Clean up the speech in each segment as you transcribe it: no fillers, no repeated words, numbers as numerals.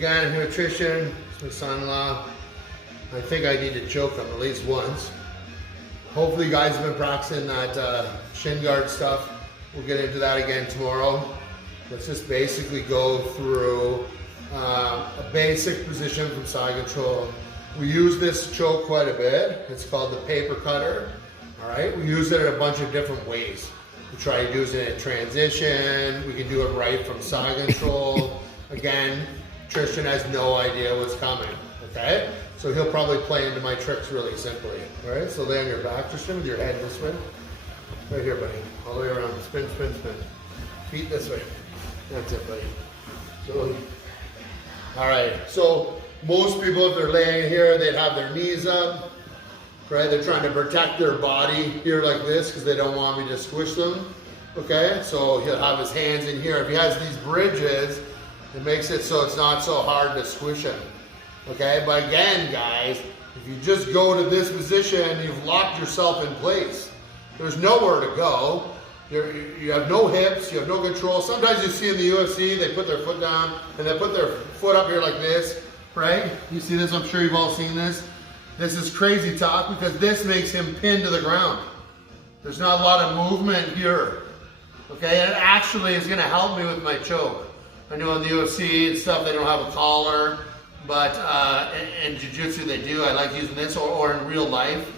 again, I'm here with Tristan, it's my son-in-law. I think I need to choke him at least once. Hopefully you guys have been practicing that shin guard stuff. We'll get into that again tomorrow. Let's just basically go through a basic position from side control. We use this choke quite a bit. It's called the Papercutter. All right, we use it in a bunch of different ways. We try to use it in transition. We can do it right from side control. Again, Tristan has no idea what's coming, okay? So he'll probably play into my tricks really simply. All right, so lay on your back, Tristan, with your head this way. Right here, buddy. All the way around. Spin, spin, spin. Feet this way. That's it, buddy. So, all right. So most people, if they're laying here, they'd have their knees up, right? They're trying to protect their body here like this because they don't want me to squish them, okay? So he'll have his hands in here. If he has these bridges, it makes it so it's not so hard to squish him, okay? But again, guys, if you just go to this position, you've locked yourself in place. There's nowhere to go. You have no hips, you have no control. Sometimes you see in the UFC, they put their foot down and they put their foot up here like this, right? You see this, I'm sure you've all seen this. This is crazy talk because this makes him pinned to the ground. There's not a lot of movement here, okay? And it actually is gonna help me with my choke. I know in the UFC and stuff, they don't have a collar, but in jiu-jitsu they do. I like using this or in real life,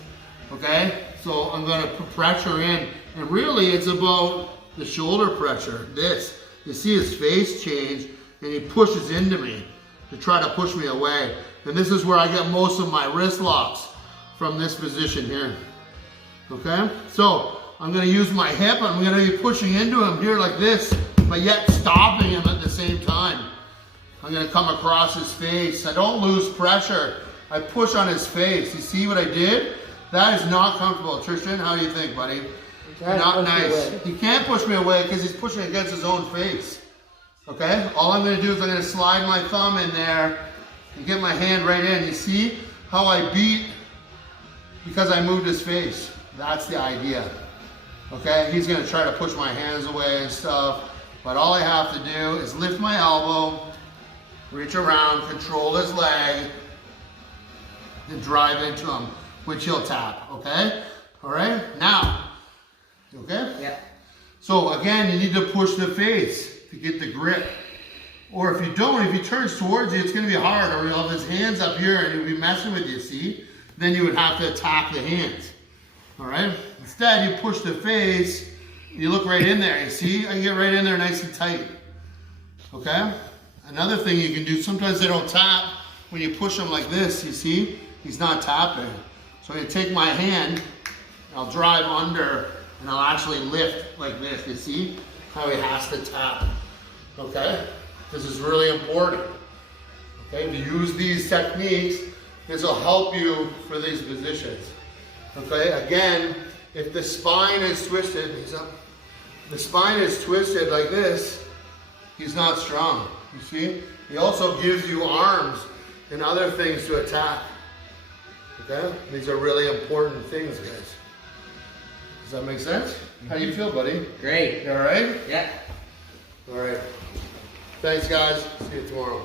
okay? So I'm gonna put pressure in. And really it's about the shoulder pressure, this. You see his face change and he pushes into me to try to push me away. And this is where I get most of my wrist locks, from this position here, okay? So I'm gonna use my hip, I'm gonna be pushing into him here like this, but yet stopping him at the same time. I'm gonna come across his face. I don't lose pressure. I push on his face. You see what I did? That is not comfortable. Tristan, how do you think, buddy? Not nice. He can't push me away because he's pushing against his own face. Okay? All I'm going to do is I'm going to slide my thumb in there and get my hand right in. You see how I beat because I moved his face? That's the idea. Okay? He's going to try to push my hands away and stuff. But all I have to do is lift my elbow, reach around, control his leg, and drive into him, which he'll tap. Okay? All right? Now, okay? Yeah. So again, you need to push the face to get the grip. Or if you don't, if he turns towards you, it's gonna be hard, or he'll have his hands up here and he'll be messing with you, see? Then you would have to attack the hands, all right? Instead, you push the face, you look right in there, you see? I get right in there nice and tight, okay? Another thing you can do, sometimes they don't tap when you push them like this, you see? He's not tapping. So you take my hand, I'll drive under, and I'll actually lift like this. You see how he has to tap, okay? This is really important, okay? To use these techniques, this will help you for these positions, okay? Again, if the spine is twisted, he's up. The spine is twisted like this, he's not strong, you see? He also gives you arms and other things to attack, okay? These are really important things, guys. Does that make sense? How do you feel, buddy? Great. You all right? Yeah. All right. Thanks, guys. See you tomorrow.